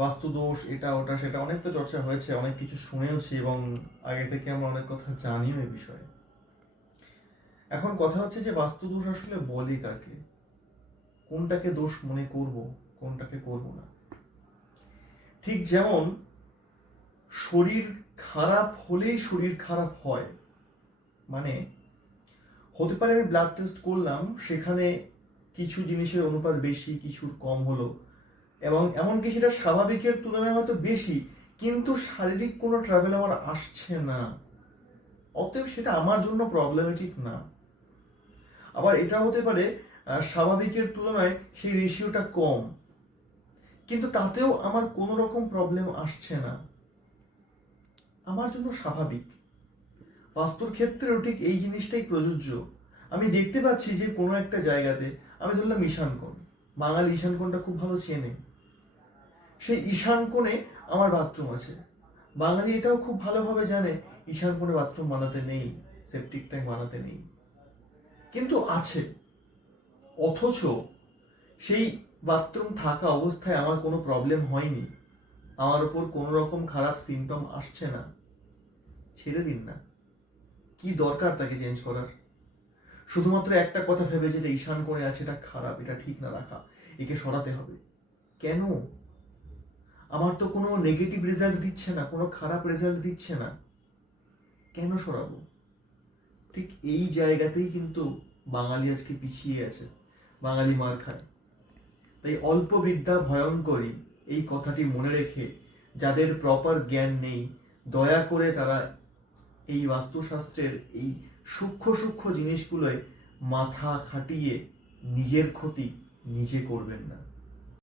বাস্তুদোষ, এটা ওটা সেটা অনেক তো চর্চা হয়েছে, অনেক কিছু শুনেওছি এবং আগে থেকে আমরা অনেক কথা জানিও এই বিষয়ে। এখন কথা হচ্ছে যে বাস্তুদোষ আসলে বলি কাকে, কোনটাকে দোষ মনে করব, কোনটাকে করব না। ঠিক যেমন শরীর খারাপ হলেই শরীর খারাপ হয়, মানে হতে পারে আমি ব্লাড টেস্ট করলাম, সেখানে কিছু জিনিসের অনুপাত বেশি, কিছুর কম হলো, এবং এমনকি সেটা স্বাভাবিকের তুলনায় হয়তো বেশি, কিন্তু শারীরিক কোনো ট্রাভেল আমার আসছে না, অতএব সেটা আমার জন্য প্রবলেমেটিক না। আবার এটা হতে পারে স্বাভাবিকের তুলনায় সেই রেশিওটা কম, কিন্তু তাতেও আমার কোনো রকম প্রবলেম আসছে না, আমার জন্য স্বাভাবিক। বাস্তুর ক্ষেত্রেও ঠিক এই জিনিসটাই প্রযোজ্য। আমি দেখতে পাচ্ছি যে কোনো একটা জায়গাতে, আমি ধরলাম ঈশান কোণ, বাঙালি ঈশান কোণটা খুব ভালো চেনে, সেই ঈশান কোণে আমার বাথরুম আছে। বাঙালি এটাও খুব ভালোভাবে জানে ঈশান কোণে বাথরুম বানাতে নেই, সেপটিক ট্যাঙ্ক বানাতে নেই, কিন্তু আছে। অথচ সেই বাথরুম থাকা অবস্থায় আমার কোনো প্রবলেম হয়নি, আমার ওপর কোনো রকম খারাপ সিমটম আসছে না। ছেড়ে দিন না, কি দরকার তাকে চেঞ্জ করার? শুধুমাত্র একটা কথা ভেবে যে ঈশান কোণে আছে, এটা খারাপ, এটা ঠিক না রাখা, একে সরাতে হবে। কেন? আমার তো কোনো নেগেটিভ রেজাল্ট দিচ্ছে না, কোনো খারাপ রেজাল্ট দিচ্ছে না, কেন সরাবো? ঠিক এই জায়গাতেই কিন্তু বাঙালি আজকে পিছিয়ে আছে, বাঙালি মার খায়। তাই অল্প বিদ্যা ভয়ঙ্করী, এই কথাটি মনে রেখে যাদের প্রপার জ্ঞান নেই, দয়া করে তারা এই বাস্তুশাস্ত্রের এই সূক্ষ্ম সূক্ষ্ম জিনিসগুলোয় মাথা খাটিয়ে নিজের ক্ষতি নিজে করবেন না।